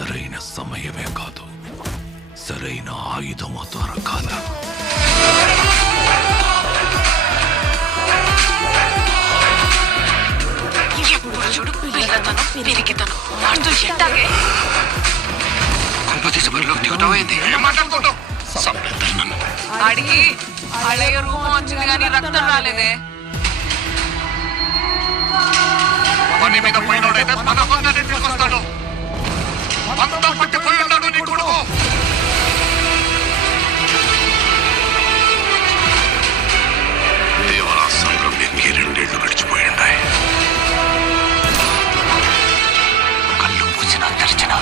సరైన సమయమే కాదు, సరైన ఆయుధము దొరకాల. ఎప్పుడు చూడు పిల్లతనం పిరికితనం వాడుతూ ఎట్టాగే అడిగి అడగ రూపం వచ్చింది కానీ రక్తం రాలేదే. పని మీద పోయినోడైతే పదకొండు ఇంటికి వస్తాడు. అంతా పట్టిపోయి ఉన్నాడు నీ కొడుకు. దేవరాసంలో మీకు 2 ఏళ్ళు గడిచిపోయి ఉన్నాయి. కళ్ళు మూసిన తెరిచిన